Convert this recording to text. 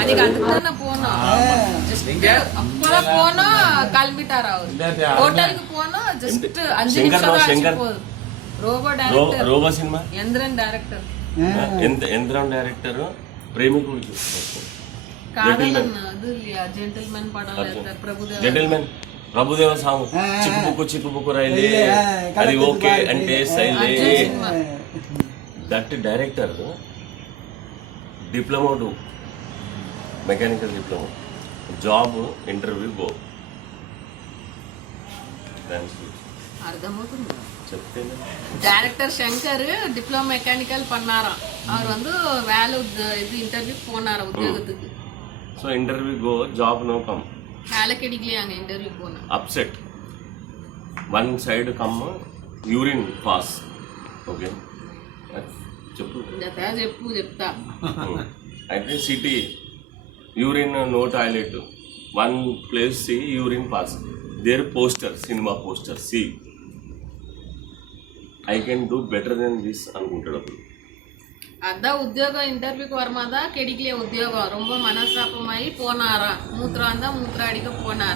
అది కలుపుతున్న పోను అప్పుడ పోను కలిపిటారావు హోటల్కి పోను జస్ట్ 5 నిమిషాలు రోబో సినిమా యంత్రం డైరెక్టర్ ప్రేమికుడికి జెంటిల్మెన్ జెంటిల్మెన్ ప్రభుదేవ సాంగ్ చిక్కుబుక్కు రైలే అది ఓకే అంటే సైలే that director diploma to mechanical diploma job interview go அர்த்தமవుతుంది டைரக்டர் சங்கர் டிப்ளமோ மெக்கானிக்கல் பண்ணாராம் அவர் வந்து வேலை இது இன்டர்வியூ போனாராம் உத்தியோகத்துக்கு so interview go job no come வேலை கிடைக்கலையா அங்க இன்டர்வியூ போனா upset one side come urine pass okay చెప్తా అయితే city urine no toilet one place see urine pass there poster cinema poster see I can do better than this అనుకుంటాడు అప్పుడు அதான் உத்தியோகம் இன்டர்வியூக்கு வருமாதான் கிடைக்கலையே உத்தியோகம் ரொம்ப மனஸ்தாபமாயி போனாரா மூத்திரம் தான் மூத்திரம் அடிக்க போனார்